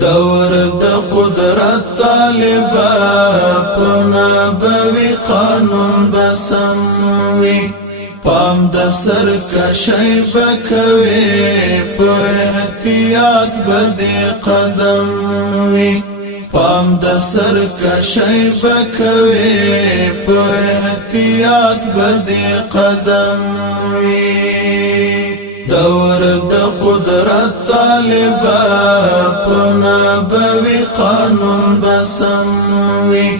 دور د قدرت طالبا نبوي قانون بسموي پام د سرکشی بکوي په احتیاط بده قدم وي پام د سرکشی بکوي په احتیاط بده قدم وي دور د قدرت طالبا نبوي قانون بسموي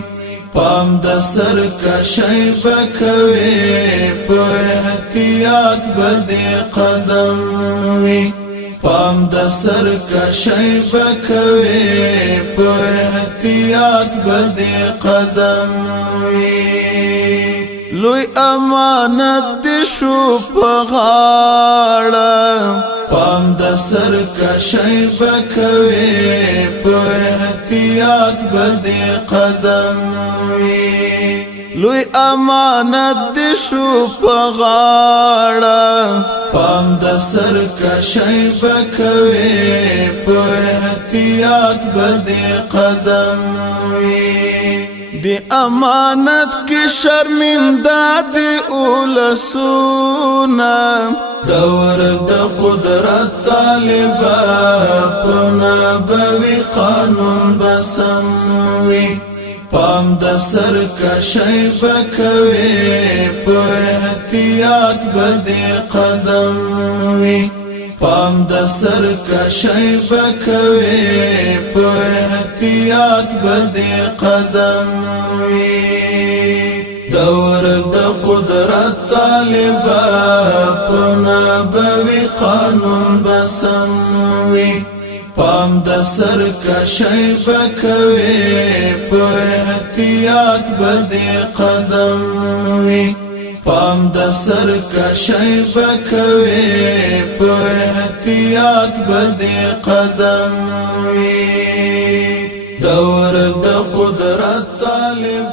پام د سرکشی بکوي په احتیاط بده قدم وي پام د سرکشی بکوي په احتیاط بده قدم وي لوی امانت شو په غاړه پام د سرکشی بکوي په احتیاط بده قدم وي لوی امانت شو په غاړه پام د سرکشی بکوي په احتیاط بده قدم وي دی امانت کی شرمنده دی اولسونا دور د قدرت طالبا نبوي قانون بسموي پام د سرکشی بکوي په احتیاط بده قدم وي پام د سرکشی بکوي په احتیاط بده قدم وي دور د قدرت طالبا نبوي قانون بسموي پام د سرکشی بکوي په احتیاط بده قدم وي پام د سرکشی بکوي په احتیاط بده قدم وي دور د قدرت طالب